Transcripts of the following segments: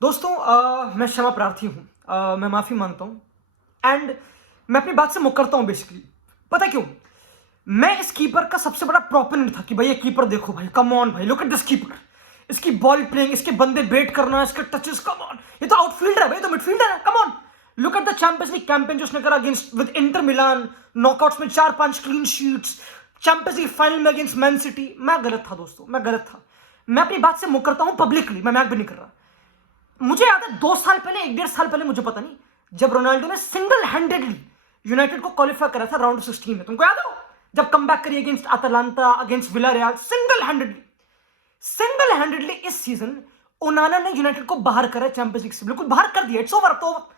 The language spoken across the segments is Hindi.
दोस्तों मैं क्षमा प्रार्थी हूँ। मैं माफ़ी मांगता हूँ एंड मैं अपनी बात से मुकरता हूँ बेसिकली। पता क्यों? मैं इस कीपर का सबसे बड़ा प्रोपोनेंट था कि भाई ये कीपर देखो भाई, कम ऑन भाई, लुक एट दिस कीपर। इसकी बॉल प्लेइंग, इसके बंदे बेट करना, इसके टचेस, कम ऑन। ये तो आउटफील्डर है भाई, तो मिडफील्डर है, come on. Look at the champions league campaign जो उसने करा against with Inter Milan, knockouts में 4-5 clean sheets, champions league final में अगेंस्ट मैन सिटी। मैं गलत था दोस्तों, मैं गलत था। मैं अपनी बात से मुकरता हूँ पब्लिकली, मैं मैक भी नहीं कर रहा। मुझे याद है 2 साल पहले, 1-1.5 साल पहले, मुझे पता नहीं, जब रोनाल्डो ने सिंगल हैंडेडली यूनाइटेड को क्वालिफाई करा था राउंड 16 में, तुमको याद हो? जब कमबैक करी against Atlanta, against Villarreal, single handedly इस सीजन ओनाना ने यूनाइटेड को बाहर करा चैंपियंस लीग से, बिल्कुल बाहर कर दिया। It's over. तो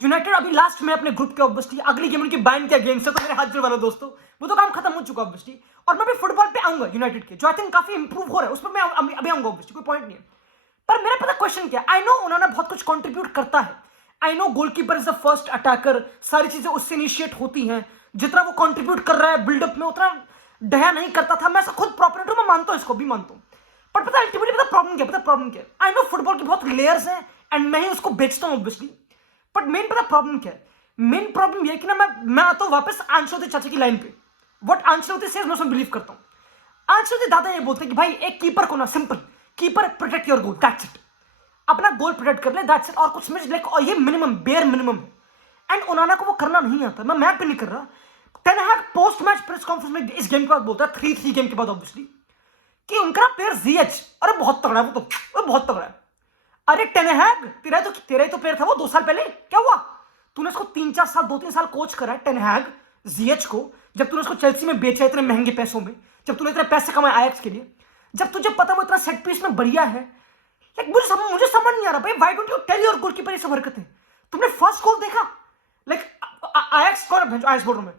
यूनाइटेड अभी लास्ट में अपने ग्रुप के ऑब्वियसली अगली गेम उनकी बाइंड के अगेंस्ट है, तो मेरे हाथ जोड़ वाला दोस्तों, वो तो काम खत्म हो चुका ऑब्वियसली। और मैं भी फुटबॉल पे आऊंगा यूनाइटेड के, जो आई थिंक काफी इंप्रूव हो रहा है, उस पर मैं अभी आऊंगा ऑब्वियसली, कोई पॉइंट नहीं है। पर मेरा पता क्वेश्चन क्या है? आई नो उन्होंने बहुत कुछ कंट्रीब्यूट करता है, I no goalkeeper is the first attacker, सारी चीजें उससे इनिशिएट होती हैं। जितना वो कंट्रीब्यूट कर रहा है बिल्डअप में, उतना डया नहीं करता था। मैं खुद प्रॉपर मैं मानता हूं, इसको भी मानता हूं। पर पता अल्टीमेटली पता प्रॉब्लम क्या? पता प्रॉब्लम क्या है? आई नो फुटबॉल की बहुत लेयर्स हैं एंड मैं ही उसको बेचता हूं ऑब्वियसली। बट मेन पता प्रॉब्लम क्या है? मेन प्रॉब्लम ये है कि ना मैं आता हूं वापस आंचलोती चाचा की लाइन पे। व्हाट आंचलोती सेज मैं उसमें बिलीव करता हूं। आंचलोती दादा ये बोलते हैं कि भाई एक कीपर को ना, simple, keeper protect your goal, that's it. अपना गोल प्रोटेक्ट कर ले, दैट्स इट। और कुछ समझ लाइक, और ये मिनिमम, बेयर मिनिमम है। एंड ओनाना को वो करना नहीं आता। मैं मैच पे नहीं कर रहा। टेन हैग पोस्ट मैच प्रेस कॉन्फ्रेंस में इस गेम के बाद बोलता है, 3-3 गेम के बाद ऑब्वियसली, कि उनका प्लेयर जीएच, अरे बहुत तगड़ा है वो, तो बहुत तगड़ा है। अरे टेन हैग, तेरा ही तो प्लेयर था वो 2 साल पहले, क्या हुआ? तूने उसको 3-4 साल, 2-3 साल कोच करा है टेन हैग, जीएच को। जब तूने उसको चेल्सी में बेचा इतने महंगे पैसों में, जब तूने इतने पैसे कमाए आयक्स के लिए, जब तुझे पता वो इतना सेट पीस में बढ़िया है, लाइक मुझे समझ नहीं आ रहा भाई, why don't you tell your goalkeeper ये सब हरकतें? तुमने फर्स्ट गोल देखा? लाइक आयक्स कौन है? आयक्स बोल रहा हूं मैं,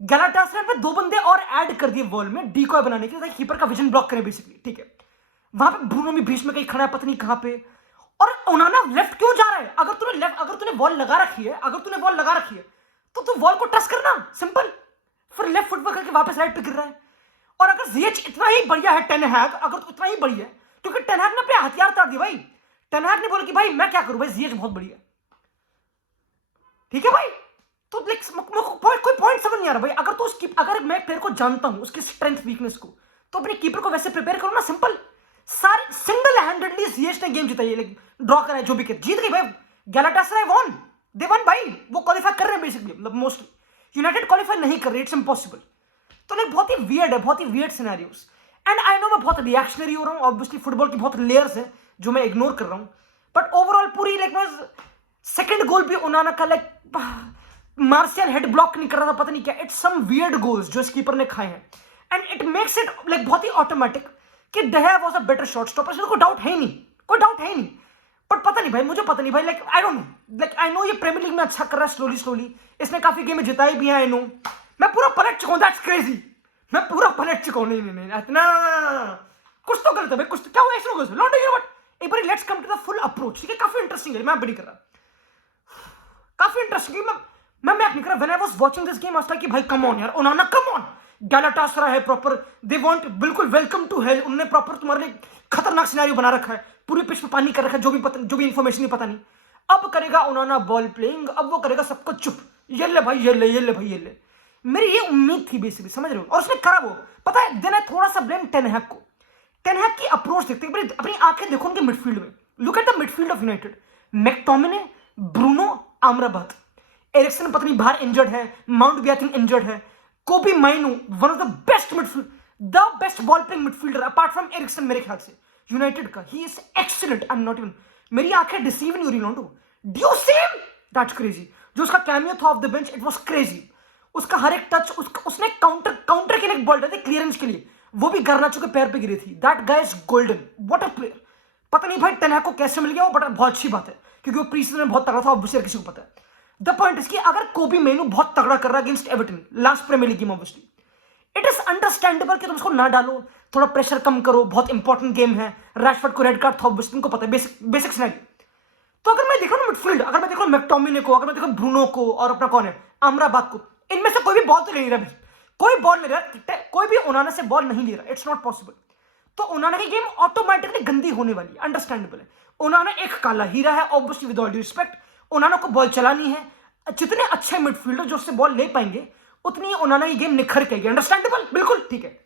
गलाटासराय पे 2 बंदे और ऐड कर दिए वॉल में डीकॉय बनाने के लिए, ताकि कीपर का विजन ब्लॉक करे बेसिकली, ठीक है। वहां पे ब्रूनो भी बीच में कहीं खड़ा है, पता नहीं कहां पे। और ओनाना लेफ्ट क्यों जा रहा है? अगर तूने वॉल लगा रखी है, तो तू वॉल को टच करना, सिंपल। फिर लेफ्ट फुट पर करके वापस राइट पे गिर रहा है। और अगर जीएच इतना ही बढ़िया है, टेन हैग अगर तो इतना ही बढ़िया है, क्योंकि टेन हैग ने अपने हथियार तार दिए भाई। टेन हैग ने बोला कि भाई मैं क्या करूं भाई, जीएच बहुत बढ़िया है, ठीक है भाई। तो कोई पॉइंट समझ नहीं आ रहा भाई। अगर मैं प्लेयर को जानता हूं, उसकी स्ट्रेंथ वीकनेस को, तो अपने कीपर को वैसे प्रिपेयर करो ना, सिंपल। सारे सिंगल हैंडेडली जीएच ने गेम जिताई, लाइक ड्रॉ करा है, जो भी जीत गई भाई। गैलाटासराय वॉन, दे वन भाई। वो क्वालिफाई कर रहे हैं बेसिकली, मतलब मोस्टली। यूनाइटेड क्वालिफाई नहीं कर रही, इट्स इम्पॉसिबल। तो लाइक बहुत ही वियर्ड है, बहुत ही weird scenarios. And I know मैं बहुत रिएक्शनरी हो रहा हूँ, ऑब्वियसली फुटबॉल की बहुत लेयर्स है जो मैं इग्नोर कर रहा हूँ। बट ओवरऑल पूरी लाइक सेकंड गोल भी ओनाना का लाइक मार्शियल हेड ब्लॉक नहीं कर रहा था, पता नहीं क्या। इट्स सम वियर्ड गोल्स जो इस कीपर ने खाए हैं, and it makes it like बहुत ही ऑटोमेटिक कि De Gea was a better shot stopper. इसमें कोई डाउट है ही नहीं, कोई डाउट है ही नहीं। बट पता नहीं भाई, मुझे पता नहीं भाई, like I don't know, like I know ये प्रीमियर लीग में अच्छा कर रहा है स्लोली, इसने काफी गेम जिताई भी है, आई नो। मैं पूरा पलट चुका हूं, दैट्स क्रेजी। मैं पूरा पलट चुका हूं। नहीं, ना, कुछ तो गलत है भाई, कुछ तो क्या हुआ ऐसे लोगों से, लॉन्ड है। बट एक बार let's come to the full approach, ठीक है? काफी इंटरेस्टिंग है, मैं भी नहीं कर रहा, काफी इंटरेस्टिंग। मैं नहीं कर रहा। When I was watching this game, I was like कि भाई कम ऑन यार, ओनाना कम ऑन। गैलाटासराय है प्रॉपर, दे वांट बिल्कुल वेलकम टू हेल। उन्होंने प्रॉपर तुम्हारे लिए खतरनाक सिनेरियो बना रखा है, पूरी पिच पे पानी कर रखा है, जो भी इंफॉर्मेशन नहीं पता नहीं। अब करेगा ओनाना बॉल प्लेइंग, अब वो करेगा सबको चुप, ये ले भाई, ये ले। मेरी ये उम्मीद थी बेसिकली, समझ रहे हो? और उसने करा वो, पता है। देन थोड़ा सा ब्लेम टेन हैग को। टेन हैग की अप्रोच देखते हैं, अपनी आंखें देखो उनके मिडफील्ड में। Look at the midfield of United. McTominay, Bruno, Amrabat, Eriksen पता नहीं बाहर इंजर्ड है, माउंट ब्याथिंग इंजर्ड है, Kobbie Mainoo one of the best midfield, the best ball playing midfielder apart from Eriksen मेरे ख्याल से यूनाइटेड का। He is excellent, I am not even, मेरी आंखें डिसीव नहीं हो रही लोंडो। Do you see him? That's crazy. जो उसका कैमियो था off the bench, it was crazy. उसका हर एक टच, उसने काउंटर के लिए एक बॉल डाली क्लियरेंस के लिए, वो भी गर्नाचो के पैर पे गिरी थी। That guy is golden, what a player. पता नहीं भाई टेन हैग को कैसे मिल गया वो, बट बहुत अच्छी बात है, क्योंकि वो प्री सीजन में बहुत तगड़ा था, ऑब्वियसली किसी को पता है। द पॉइंट इज कि अगर कोबी मेनू बहुत तगड़ा कर रहा है against Everton last Premier League game, obviously it is understandable कि तुम उसको ना डालो, थोड़ा प्रेशर कम करो, बहुत इंपॉर्टेंट गेम है। रैशफोर्ड को रेड कार्ड था, ऑब्वियसली तुमको पता है, बेसिक सिनेरियो। तो अगर मैं देखो ना मिडफील्ड, अगर मैं देखो मैकटोमिने को, अगर मैं देखो ब्रूनो को, और अपना कौन है अमराबाद को, इनमें से कोई भी बॉल तो ले नहीं रहा भाई, कोई बॉल नहीं रहा, कोई भी ओनाना से बॉल नहीं ले रहा, इट्स नॉट पॉसिबल। तो ओनाना की गेम ऑटोमेटिकली गंदी होने वाली है, अंडरस्टैंडेबल है। ओनाना एक काला हीरा है, obviously with all due respect. ओनाना को बॉल चलानी है, जितने अच्छे मिडफील्डर जो उससे बॉल ले पाएंगे उतनी ओनाना ये गेम निखर के, अंडरस्टैंडेबल, बिल्कुल ठीक है।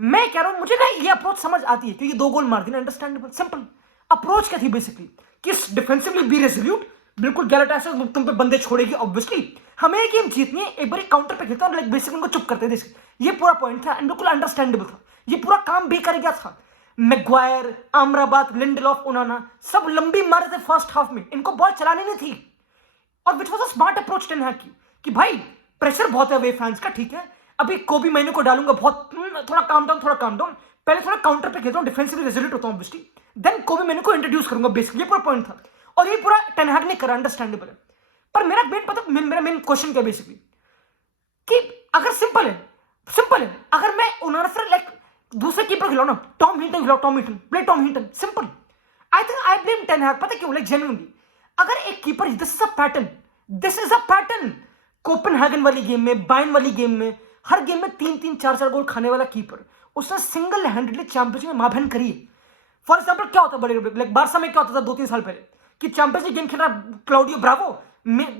मैं कह रहा हूं मुझे ना ये अप्रोच समझ आती है क्योंकि 2 गोल मार दी ना, अंडरस्टैंडेबल, सिंपल। अप्रोच क्या थी बेसिकली कि डिफेंसिवली बी रेजोल्यूट, बिल्कुल गैलाटासराय तुम पे बंदे छोड़ेगी ऑब्वियसली, हमें ये गेम जीतनी है, एक बार काउंटर पे खेलता और लाइक बेसिकली उनको चुप करते थे, ये पूरा पॉइंट था एंड बिल्कुल अंडरस्टैंडेबल था, ये पूरा काम भी कर गया था। मैग्वायर, आमराबाद, लिंडलॉफ, ओनाना सब लंबी मारे थे फर्स्ट हाफ में, इनको बॉल चलानी नहीं थी। और which was a smart approach Ten Hag की कि भाई प्रेशर बहुत है वे फैंस का, ठीक है, अभी कोबी मैनू को डालूंगा बहुत, थोड़ा काम डाउन, पहले थोड़ा काउंटर पे खेलता हूँ, डिफेंसिवली रेजोल्यूट होता हूँ ऑब्वियसली, देन कोबी मैनू को इंट्रोड्यूस करूंगा बेसिकली, ये पूरा पॉइंट था और ये पूरा टेन हैग ने करा, अंडरस्टैंडेबल है। पर मेरा मेन क्वेश्चन क्या बेसिकली कि अगर सिंपल है, अगर मैं ओनाना से लाइक दूसरे कीपर खिलाऊं ना, Tom Heaton, play Tom Heaton, simple. I think I blame Ten Hag, पता क्यों, लाइक जेन्युइनली अगर एक keeper, this is a pattern, Copenhagen वाली गेम में, बायर्न वाली गेम में, हर गेम में 3-3, 4-4 गोल खाने वाला कीपर, उसने सिंगल हैंडेडली चैंपियंस में माभन करी है। फॉर एग्जांपल क्या होता है बड़े लाइक बारसा में क्या होता था 2-3 साल पहले कि चैंपियंस लीग गेम खेल रहा Claudio Bravo,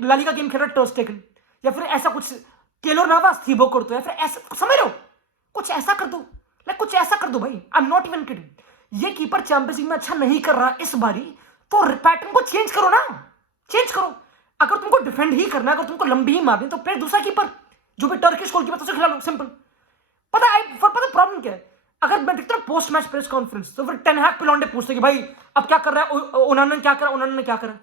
La Liga game खेल रहा टर स्टेगन, या फिर ऐसा कुछ केलोर नावास, थीबो कोर्तो, या फिर ऐसा, समझ रहे हो, कुछ ऐसा कर दो, लाइक कुछ ऐसा कर दो भाई, आई एम नॉट इवन किडिंग। ये कीपर चैंपियंस लीग में अच्छा नहीं कर रहा इस बारी, तो पैटर्न को चेंज करो ना, चेंज करो। अगर तुमको डिफेंड ही करना है, अगर तुमको लंबी ही मारनी, तो फिर दूसरा कीपर जो भी टर्किश गोलकीपर तो उसे खिला लो, सिंपल। पता प्रॉब्लम क्या है, अगर मैं देखता हूँ पोस्ट मैच प्रेस कॉन्फ्रेंस, तो फिर टेन हैग पे लौंडे पूछते कि भाई अब क्या कर रहा है, ओनाना ने क्या करा,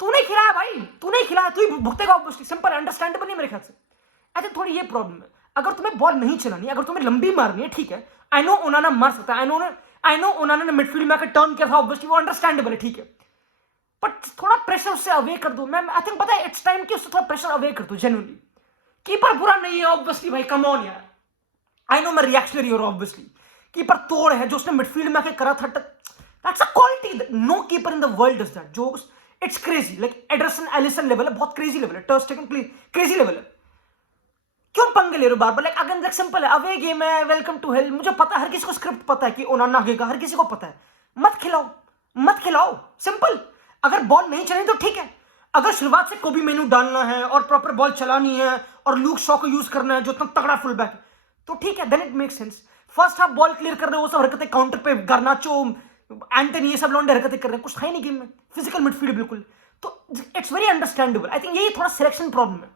तू नहीं खिलाया भाई, तू ही भुगतेगा ऑब्वियसली, सिंपल, अंडरस्टैंडेबल नहीं मेरे ख्याल से। आई थिंक थोड़ी ये प्रॉब्लम है, अगर तुम्हें बॉल नहीं चलानी, अगर तुम्हें लंबी मारनी है, ठीक है, आई नो ओनाना मार सकता है, आई नो ओनाना ने मिडफील्ड में आकर टर्न किया था ऑब्वियसली, वो अंडरस्टैंडेबल है, ठीक है, बट थोड़ा प्रेशर उससे अवे कर दो। मैं आई थिंक पता है इट्स टाइम कि उससे थोड़ा प्रेशर अवे कर दो जेन्युइनली। कीपर बुरा नहीं है ऑब्वियसली भाई, कम ऑन यार, आई नो मैं रिएक्शनरी और ऑब्वियसली कीपर तोड़ है जो उसने मिडफील्ड में आके करा था, that's a quality, no keeper in the world does that, जो it's crazy, like Ederson Alisson level है, बहुत क्रेजी लेवल है, टर स्टेगन क्रेजी लेवल है। क्यों पंगे ले रहे हो बार-बार, लाइक अगेन लाइक सिंपल है, अवे गेम है, वेलकम टू हेल, मुझे पता है, हर किसी को स्क्रिप्ट पता है कि ओनाना आगेगा, हर किसी को पता है, मत खिलाओ, सिंपल। अगर बॉल नहीं चलेगी तो ठीक है, अगर शुरुआत से कोबी मेनू डालना है और प्रॉपर बॉल चलानी है और लूक शॉ को यूज करना है जो इतना तगड़ा फुल बैक, तो ठीक है, then it make sense. First half ball clear कर रहे हो, वो सब हरकतें काउंटर पे, गार्नाचो, एंटनी, ये सब लौंडे हरकतें कर रहे हैं, कुछ था ही नहीं गेम में, फिजिकल मिडफील्ड बिल्कुल, तो it's very understandable. I think यही थोड़ा सिलेक्शन प्रॉब्लम है।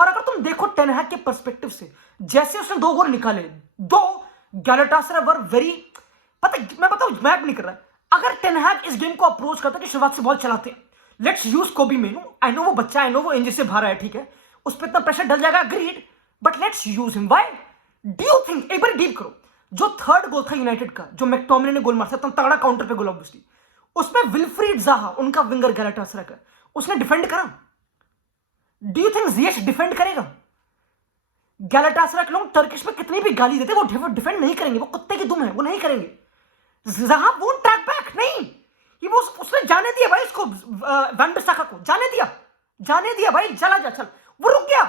और अगर तुम देखो टेन हैग के पर्सपेक्टिव से, जैसे उसने 2 गोल निकाले, 2 गैलाटासराय वर वेरी, मैं नहीं कर रहा, अगर टेन हैग इस गेम को अप्रोच करता कि शुरुआत से बॉल चलाते हैं, लेट्स यूज कोबी मेनू, आई नो वो बच्चा, आई नो वो इंजरी से बाहर है, ठीक है, उस पर इतना प्रेशर डल जाएगा, agreed, but let's use him. Why do you think, एक बार डीप करो, जो थर्ड गोल था यूनाइटेड का, जो मैकटोमिने ने गोल मारा था, तगड़ा काउंटर पे गोल ऑब्वियसली, उसमें विल्फ्रीड ज़ाहा, उनका विंगर गैलाटासराय का, उसने डिफेंड करा। डू यू थिंक जिएश डिफेंड करेगा? गैलाटासराय के लोग टर्किश में कितनी भी गाली देते, वो डिफेंड नहीं करेंगे, वो कुत्ते की दुम है, वो नहीं करेंगे। ज़ाहा वोंट ट्रैक बैक, नहीं, ये वो उसने जाने दिया भाई, इसको वैन बिसाका को जाने दिया भाई, चला जा, चल, वो रुक गया।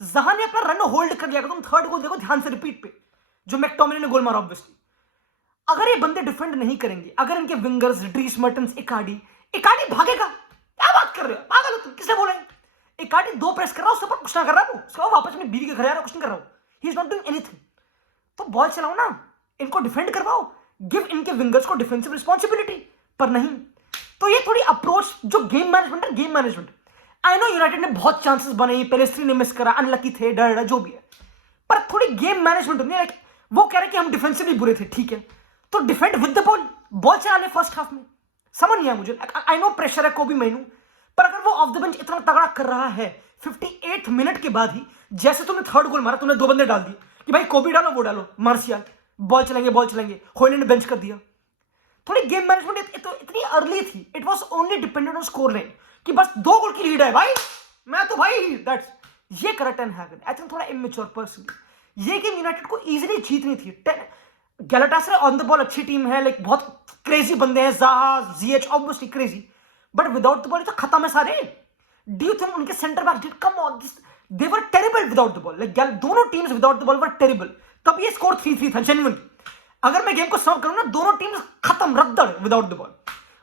ज़ाहा ने अपना रन होल्ड कर लिया। तुम थर्ड गोल देखो ध्यान से रिपीट पे, जो मैकटोमिने ने गोल मारा ऑब्वियसली। अगर ये बंदे डिफेंड नहीं करेंगे, अगर इनके विंगर्स ड्रीस मर्टेंस, इकार्डी भागेगा, क्या बात कर रहे हो, पागल हो तुम, किसने बोला? इकार्डी 2 प्रेस कर रहा है, उसके ऊपर कुछ ना कर रहा है, उसके बाद वापस अपनी बीवी के घर आ रहा, कुछ नहीं कर रहा, he is not doing anything. तो बॉल चलाओ ना, इनको डिफेंड करवाओ, गिव इनके विंगर्स को डिफेंसिव रिस्पॉन्सिबिलिटी, पर नहीं। तो ये थोड़ी अप्रोच जो game management, I know United ने बहुत चांसेस बनाई, पेलेस्ट्री ने मिस करा, अनलकी थे, डर जो भी है, पर थोड़ी गेम मैनेजमेंट होती है। लाइक वो कह रहे कि हम डिफेंसिवली बुरे थे, ठीक है, तो डिफेंड विद द बॉल चला ले फर्स्ट हाफ में। समझ नहीं आया मुझे, आई नो प्रेशर है कोबी मेनू, पर अगर वो ऑफ द बेंच इतना तगड़ा कर रहा है 58 मिनट के बाद ही, जैसे तुमने थर्ड गोल मारा, तुमने 2 बंदे डाल दिए कि भाई कोबी डालो, वो डालो, मार्शियल, बॉल चलेंगे, हॉयलैंड ने बेंच कर दिया। थोड़ी गेम मैनेजमेंट तो इतनी अर्ली थी, it was only dependent on score line, कि बस 2 गोल की लीड है भाई, मैं तो भाई दैट्स ये करा टेन हैग। आई थिंक थोड़ा इमेच्योर पर्सन, ये गेम यूनाइटेड को इजीली जीतनी थी। गैलाटासराय ऑन द बॉल अच्छी टीम है, लाइक बहुत क्रेजी बंदे हैं, Zaha, Ziyech obviously crazy, but without the ball तो खत्म है सारे। डू यू थिंक उनके centre back did come on this, they were terrible without the ball, like दोनों teams without the ball were terrible, तब ये स्कोर 3-3 था जेन्युइनली। अगर मैं गेम को सॉल्व करूं ना, दोनों टीम्स खत्म, रद्दड़ विदाउट द बॉल।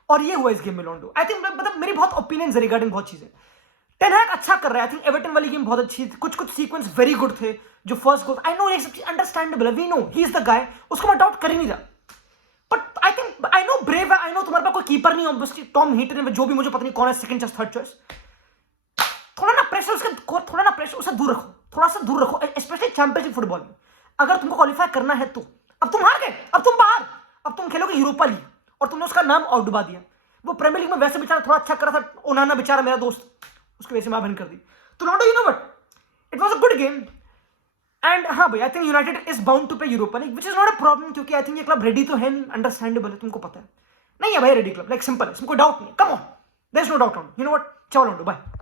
और ये हुआ इस गेम में लोंडो। आई थिंक मतलब मेरी बहुत ओपिनियंस रिगार्डिंग बहुत चीजें। टेन हैग अच्छा कर रहा है। आई थिंक एवर्टन वाली गेम बहुत अच्छी थी, कुछ सीक्वेंस वेरी गुड थे। जो फर्स्ट गोल, आई नो ये सब चीज अंडरस्टैंडेबल है, we know he is the guy, उसको मैं डाउट कर ही नहीं रहा। But I think I know brave है, आई नो तुम्हारे पास कोई कीपर नहीं, ऑब्वियसली टॉम हीटन है, जो भी मुझे पता नहीं कौन है सेकंड चॉइस थर्ड चॉइस। थोड़ा ना प्रेशर उसके, थोड़ा ना प्रेशर उससे दूर रखो, थोड़ा सा दूर रखो, स्पेशली चैंपियनशिप फुटबॉल में। अगर तुमको क्वालिफाई करना है तो अब तुम हार गए, अब तुम बाहर, अब तुम खेलोगे यूरोपा लीग और तुमने उसका नाम और डुबा दिया। वो प्रीमियर लीग में वैसे बेचारा थोड़ा अच्छा कर रहा था, ओनाना बेचारा मेरा दोस्त, उसकी वजह से मैं बंद कर दी। तो not you know what, it was a good game. And हाँ भाई, I think United is bound to play Europa League, which is not a problem, क्योंकि आई थिंक ये क्लब रेडी तो है नहीं, अंडरस्टैंडेबल है, तुमको पता है नहीं है भाई रेडी क्लब, लाइक सिंपल है, इसमें कोई डाउट नहीं, come on, there is no doubt on, you know what, चलो बाय।